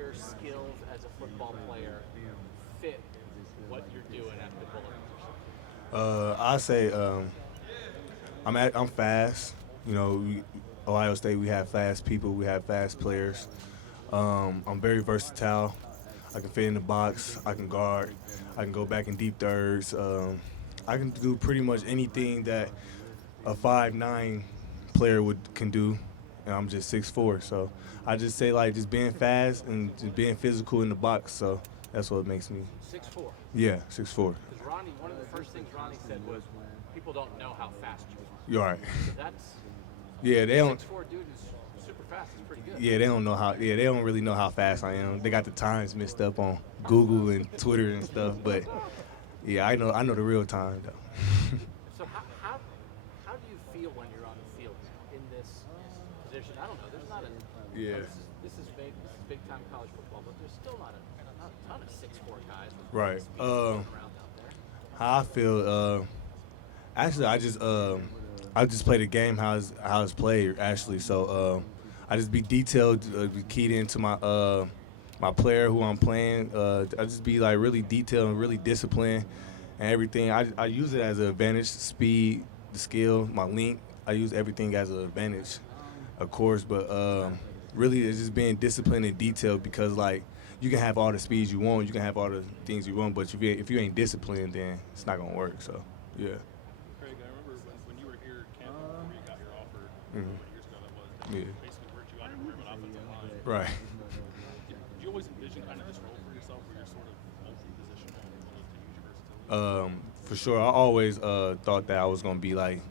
your skills as a football player fit what you're doing at the bullet position? I say I'm fast. You know, Ohio State, we have fast people, we have fast players. I'm very versatile. I can fit in the box. I can guard. I can go back in deep thirds. I can do pretty much anything that a 5'9" player would can do, and I'm just 6'4". So I just say like just being fast and just being physical in the box. So that's what makes me. 6'4". Yeah, 6'4". Because Ronnie, one of the first things Ronnie said was, people don't know how fast you are. You're right. So that's Yeah, they don't. 6'4" dude is super fast. It's pretty good. Yeah, they don't know how. Yeah, they don't really know how fast I am. They got the times mixed up on Google and Twitter and stuff. But yeah, I know. I know the real time though. So how do you feel when you're on the field in this position? I don't know. There's not a Yeah. This is big time college football, but there's still not a ton of 6'4" guys with Right. speed floating around out there. How I feel. Actually, I just play the game how it's played. Actually, so I just be detailed, be keyed into my player who I'm playing. I just be like really detailed and really disciplined and everything. I use it as an advantage, speed, the skill, my length. I use everything as an advantage, of course. But really, it's just being disciplined and detailed because like you can have all the speeds you want, you can have all the things you want, but if you ain't disciplined, then it's not gonna work. So yeah. Craig, I remember when you were here at camp before you got your offer, Mhm. how many years ago that was, that Yeah. basically worked you out of room and offensive line. Right. Did you always envision kind of this role for yourself where you're sort of multi-positional and able to use your versatility? For sure. I always thought that I was gonna be like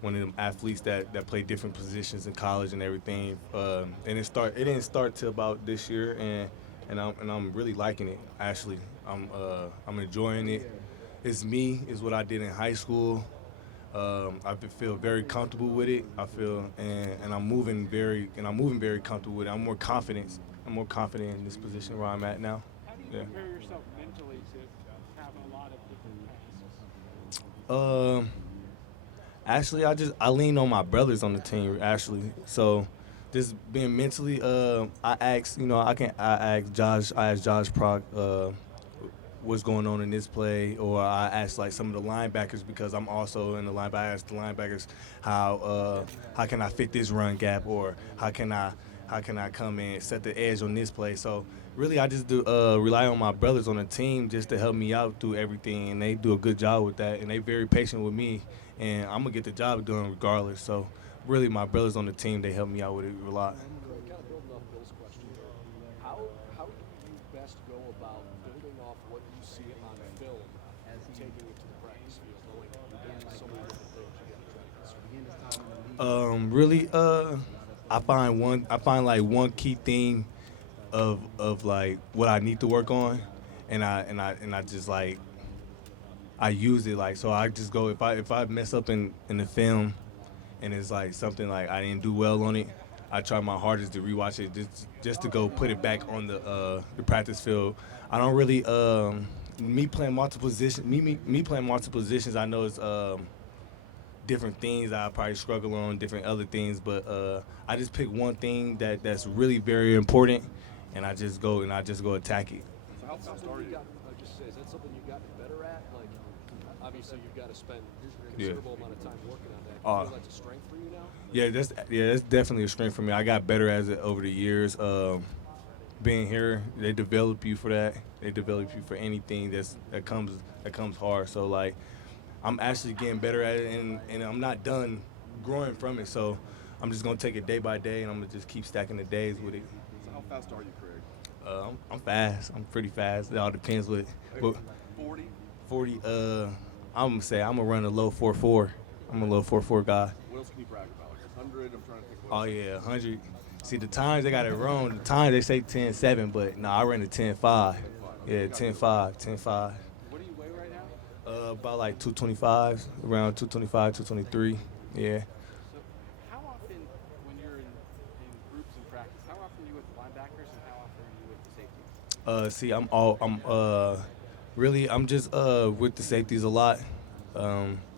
one of them athletes that play different positions in college and everything. And it didn't start till about this year, and I'm really liking it. Actually, I'm enjoying it. It's me. It's what I did in high school. I feel very comfortable with it. I feel and I'm moving very comfortable with it. I'm more confident. I'm more confident in this position where I'm at now. How do you Yeah. prepare yourself mentally to have a lot of different passes? Actually, I lean on my brothers on the team. Actually, so just being mentally, I asked Josh Proc, what's going on in this play, or I asked like some of the linebackers because I'm also in the linebacker. I asked the linebackers how can I fit this run gap, or how can I come in and set the edge on this play. So really, I just do rely on my brothers on the team just to help me out through everything, and they do a good job with that, and they very patient with me, and I'm gonna get the job done regardless. So really, my brothers on the team, they help me out with it a lot. Kind of building off Bill's question, how do you best go about building off what you see on film and taking it to the practice field, knowing there's so many different things you got to try to Really, I find like one key thing of like what I need to work on, and I just like I use it like so I just go if I mess up in the film, and it's like something like I didn't do well on it, I try my hardest to rewatch it just to go put it back on the practice field. I don't really me playing multiple positions. I know it's different things that I probably struggle on, different other things, but I just pick one thing that's really very important, and I just go attack it. So how something you got, like just say, is that something you've gotten better at? Like, obviously you've got to spend a considerable amount of time working on that. Do you feel that's a strength for you now? That's definitely a strength for me. I got better at it over the years. Being here, they develop you for that. They develop you for anything that comes hard. So like, I'm actually getting better at it, and I'm not done growing from it. So I'm just gonna take it day by day, and I'm gonna just keep stacking the days with it. So how fast are you, Craig? I'm fast. I'm pretty fast. It all depends what 40? 40. I'm gonna say I'm gonna run a low 4.4. I'm a low 4.4 guy. What else can you brag about? Like 100? I'm trying to think. What Oh else. yeah, 100. See, the times they got it wrong. The times they say 10.7, but no, I ran a 10.5. Yeah, 10.5, 10.5. What do you weigh right now? About like 225, around 225, 223. Yeah. So how often, when you're in groups in practice, how often are you with the linebackers and how often are you with the safeties? See, I'm just with the safeties a lot.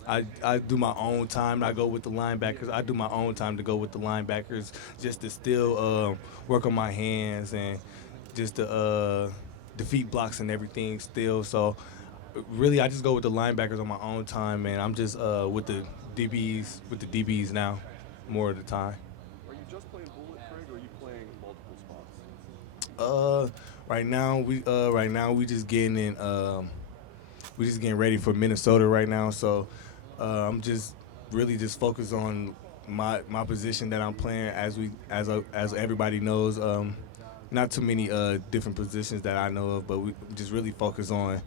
I do my own time. I go with the linebackers. I do my own time to go with the linebackers just to still work on my hands and to defeat blocks and everything still. So really, I just go with the linebackers on my own time, and I'm just with the DBs now more of the time. Are you just playing bullet, Craig, or are you playing multiple spots? Right now we just getting in. We just getting ready for Minnesota right now. So I'm just really just focused on my position that I'm playing. As everybody knows, not too many different positions that I know of, but we just really focus on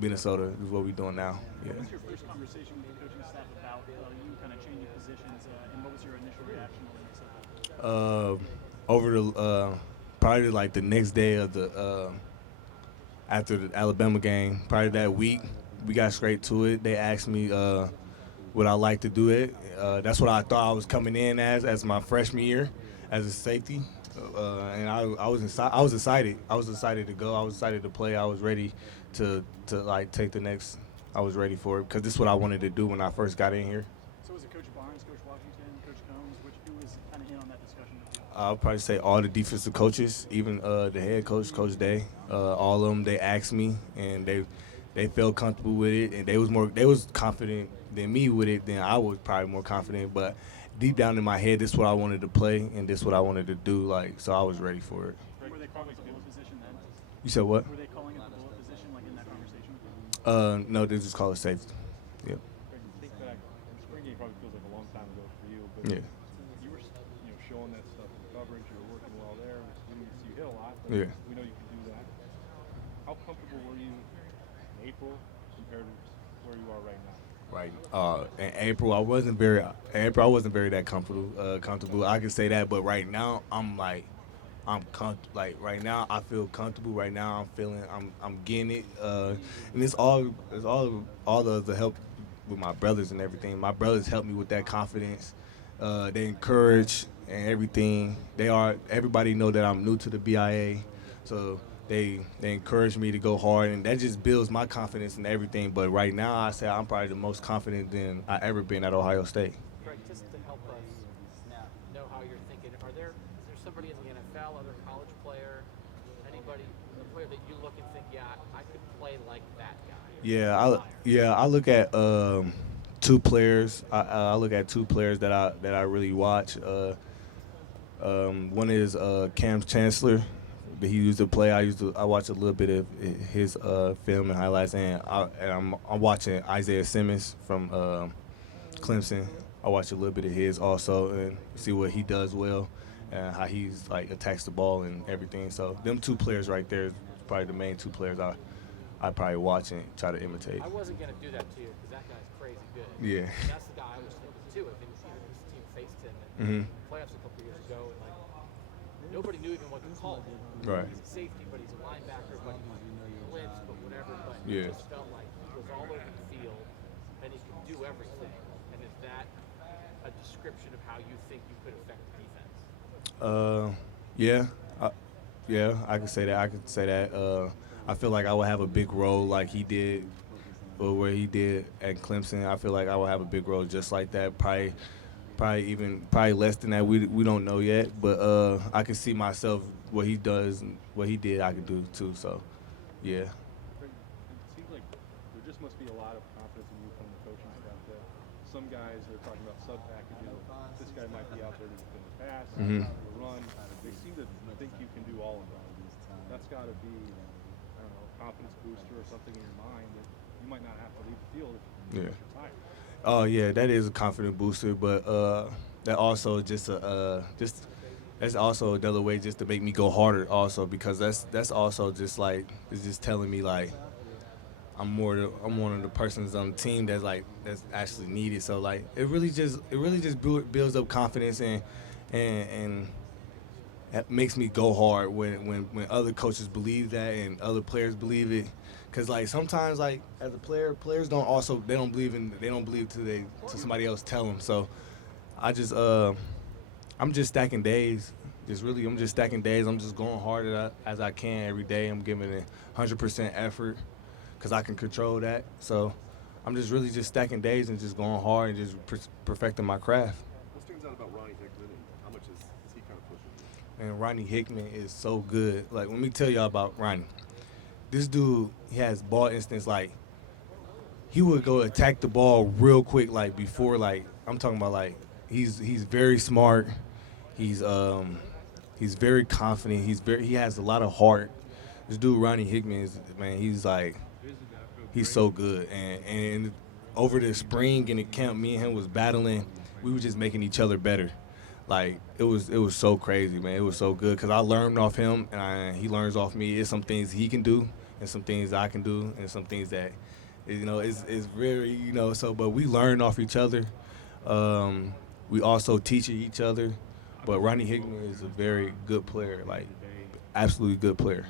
Minnesota is what we're doing now. Yeah. What was your first conversation with the coaching staff about you kind of changing positions, and what was your initial reaction when they said that? Over the probably like the next day of the after the Alabama game, probably that week, we got straight to it. They asked me would I like to do it. That's what I thought I was coming in as my freshman year, as a safety, and I was excited. I was excited to go. I was excited to play. I was ready to like take the next. I was ready for it because this is what I wanted to do when I first got in here. So was it Coach Barnes, Coach Washington, Coach Combs? Who was kind of in on that discussion with you? I'll probably say all the defensive coaches, even the head coach, Coach Day, all of them. They asked me, and they felt comfortable with it, and they was confident than me with it. Then I was probably more confident, but deep down in my head, this is what I wanted to play, and this is what I wanted to do. Like, so I was ready for it. Were they calling it the bullet position then? You said what? Were they calling it the bullet position, like in that conversation with you? No, they just call it safety. Yep. Think back, spring game probably feels like a long time ago for you, but Yeah. you were, showing that stuff in coverage. You were working well there. You hit a lot, but Yeah. we know you can do that. How comfortable were you in April compared to where you are right now? Right. In April, I wasn't very that comfortable. I can say that, but right now, I'm comfortable. Like right now, I feel comfortable. Right now, I'm getting it. And it's all the help with my brothers and everything. My brothers help me with that confidence. They encourage and everything. Everybody know that I'm new to the BIA, so they encourage me to go hard, and that just builds my confidence and everything. But right now, I say I'm probably the most confident than I ever been at Ohio State. Greg, just to help us know how you're thinking, is there somebody in the NFL, other college player, anybody, a player that you look and think, yeah, I could play like that guy? I look at two players. I look at two players that I really watch. One is Cam Chancellor. He used to play. I watch a little bit of his film and highlights, and I'm watching Isaiah Simmons from Clemson. I watch a little bit of his also and see what he does well and how he's like attacks the ball and everything. So them two players right there is probably the main two players I probably watch and try to imitate. I wasn't going to do that to you because that guy's crazy good. Yeah. And that's the guy I was thinking too. I think his team faced him in Mhm. playoffs a couple years ago, and like nobody knew even what to call him. Right. He's a safety, but he's a linebacker, but he's blitz, but whatever. But Yeah. it just felt like he was all over the field and he could do everything. And is that a description of how you think you could affect the defense? Yeah, I can say that. I feel like I would have a big role like he did, or where he did at Clemson. I feel like I would have a big role just like that. Probably less than that. We don't know yet, but I can see myself what he does, and what he did, I could do too. So, yeah. It seems like there just must be a lot of confidence in you from the coaching staff that some guys are talking about sub packages. This guy might be out there to defend the pass, Mhm. run. They seem to think you can do all of that. That's got to be, I don't know, a confidence booster or something in your mind that you might not have to leave the field if you're tired. Oh yeah, that is a confident booster, but that also that's also another way just to make me go harder also, because that's also just like it's just telling me like I'm one of the persons on the team that's actually needed. So like it really just builds up confidence and it makes me go hard when other coaches believe that and other players believe it. Cause like sometimes like as a player, players don't believe till somebody else tell them. So I'm just stacking days. I'm just stacking days. I'm just going hard as I can every day. I'm giving it 100% effort because I can control that. So I'm just stacking days and just going hard and just perfecting my craft. What stands out about Ronnie Hickman, and how much is he kind of pushing And Ronnie Hickman is so good. Like, let me tell y'all about Ronnie. This dude, he has ball instincts. Like, he would go attack the ball real quick. Like before, like I'm talking about, like he's very smart. He's very confident. He has a lot of heart. This dude Ronnie Hickman is, man. He's so good. And over the spring in the camp, me and him was battling. We were just making each other better. Like it was so crazy, man. It was so good because I learned off him and he learns off me. It's some things he can do and some things I can do and some things that is very so. But we learn off each other. We also teach each other. But Ronnie Hickman is a very good player, like absolutely good player.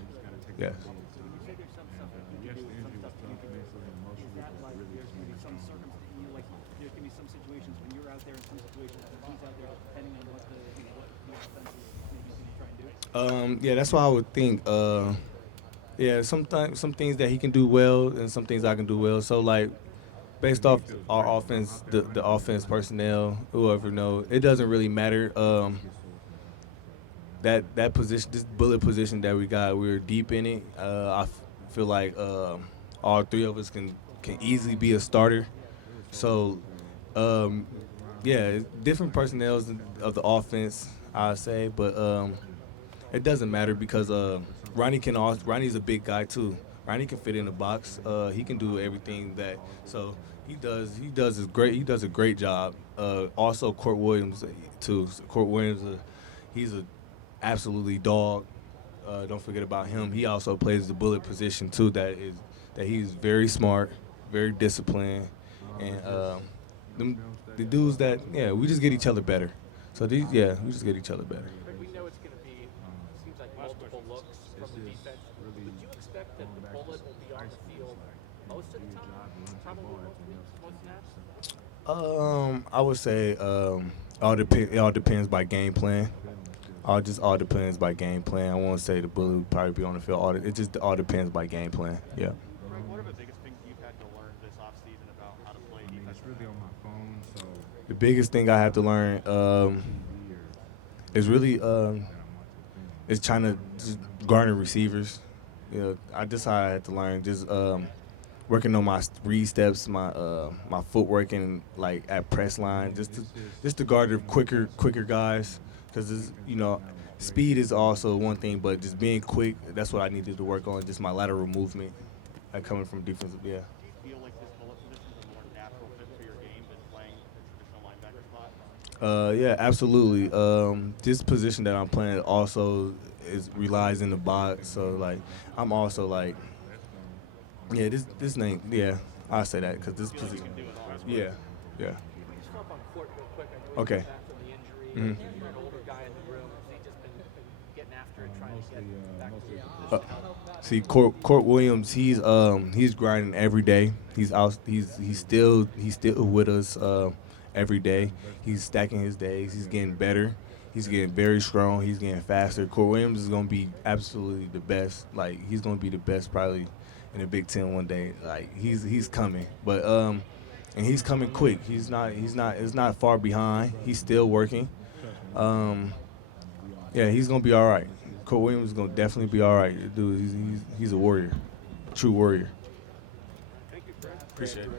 Yes. You say there's some stuff that you can do, some stuff that you can do. Is that like there's going to be some circumstances, like there's going to be some situations when you're out there and some situations when he's out there, depending on what the offense is maybe going to try and do? Yeah, that's what I would think. Yeah, sometimes some things that he can do well and some things I can do well. So like, based off our offense, the offense personnel, whoever it doesn't really matter. That position, this bullet position that we got, we're deep in it. I feel like all three of us can easily be a starter. So, yeah, different personnels of the offense, I'd say, but it doesn't matter because Ronnie's a big guy too. Ronnie can fit in the box. He can do everything that. So he does a great job. Also, Court Williams too. Court Williams, he's a absolutely dog. Don't forget about him. He also plays the bullet position too. That he's very smart, very disciplined, and the dudes that we just get each other better. So we just get each other better. We know it's going to be seems like multiple looks from the defense. Would you expect that the bullet will be on the field most of the time? Probably most snaps? I would say it all depends by game plan. All depends by game plan. I won't say the bullet would probably be on the field. It just all depends by game plan. Yeah. Greg, what are the biggest things you've had to learn this offseason about how to play defense? It's really on my phone, so. The biggest thing I have to learn is really is trying to just garner receivers. I just how I had to learn just working on my read steps, my footwork, and like at press line, just to guard the quicker guys. Because speed is also one thing, but just being quick, that's what I needed to work on. Just my lateral movement, coming from defensive. Yeah. Do you feel like this bullet position is a more natural fit for your game than playing the traditional linebacker spot? Yeah, absolutely. This position that I'm playing also relies in the box. So like, I'm also like, this name. Yeah, I say that because this position. Yeah. Just stop on court real quick. I know Okay. back from the injury. You're an older guy in the room. Has he just been getting after it, trying to get back to your position? See, Court Williams, he's grinding every day. He's out. He's still with us every day. He's stacking his days. He's getting better. He's getting very strong. He's getting faster. Court Williams is gonna be absolutely the best. Like he's gonna be the best probably in the Big Ten one day. Like he's coming, but and he's coming quick. It's not far behind. He's still working. Yeah, he's gonna be all right. Court Williams is gonna definitely be all right. Dude, he's a warrior, true warrior. Thank you, Greg. Appreciate it.